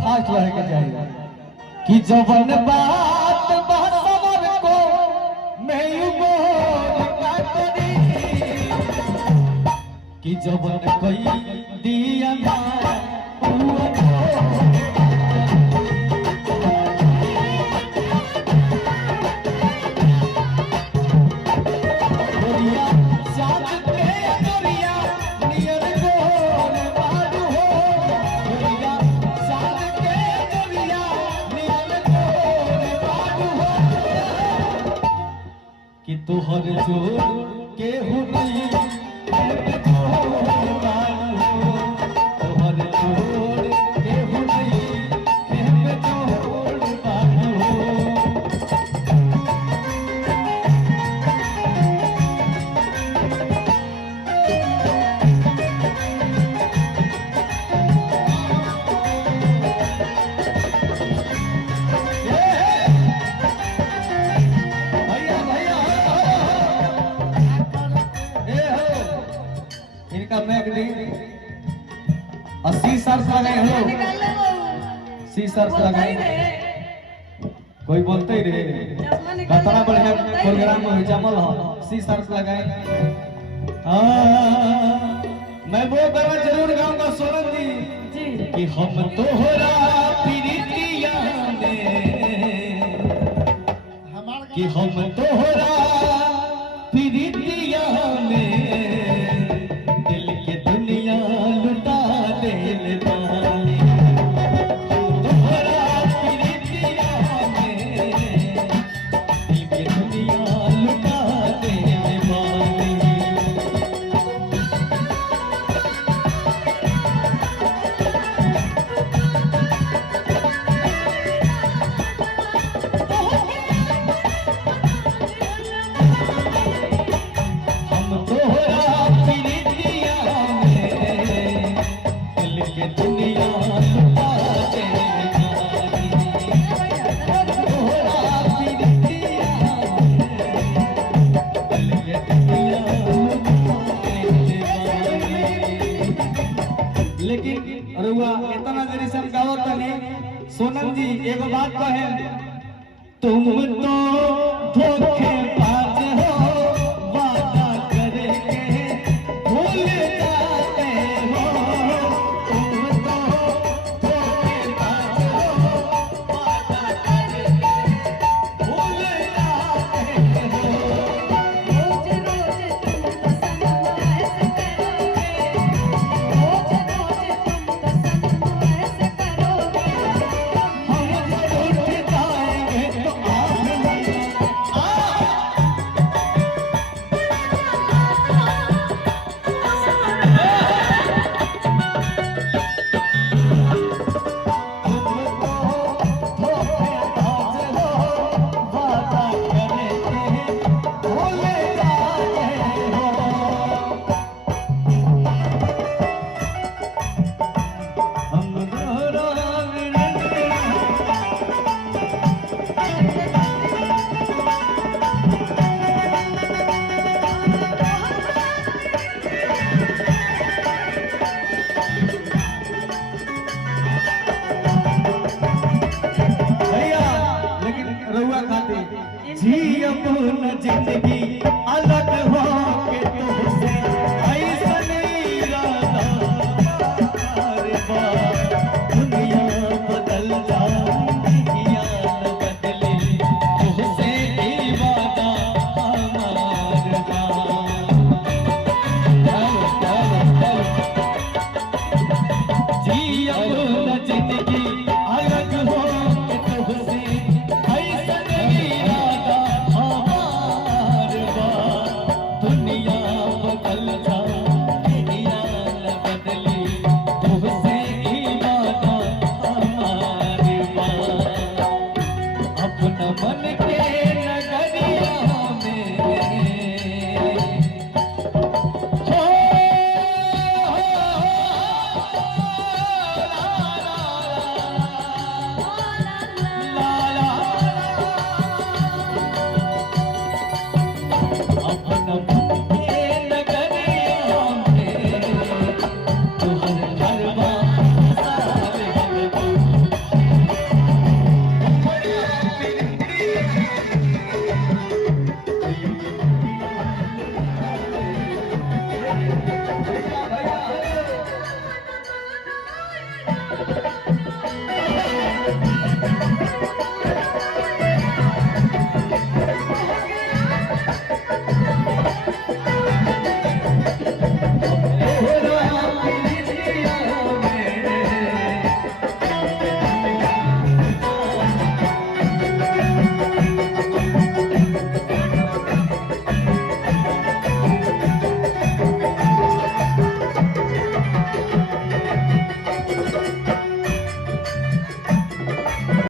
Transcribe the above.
Fast रहे के चाहिए कि जवन बात बहसवर को मैं युगो का करी कि जवन कोई दिया ना कि तोहर जोड़ के हो नहीं तोहर जोड़ के हो नहीं कोई बोलते ही रहे कितना बढ़िया प्रोग्राम में जमल हो सी सर्च लगाए। मैं वो गाना जरूर गाऊंगा सोनम जी कि हम तोहरा प्रीतिया में कि हम तोहरा प्रीतिया में दिल के दुनिया लुटा ले बानी सोनम जी एगो बात कहे तुम तो धोखेबाज हो वादा करके भूल जाते हो तुम तो धोखेबाज हो वादा करके भूल जाते हो रोज रोज तुम तो सनम ऐसे करोगे रोज रोज तुम तो सनम ऐसे करोगे जी अपना जिंदगी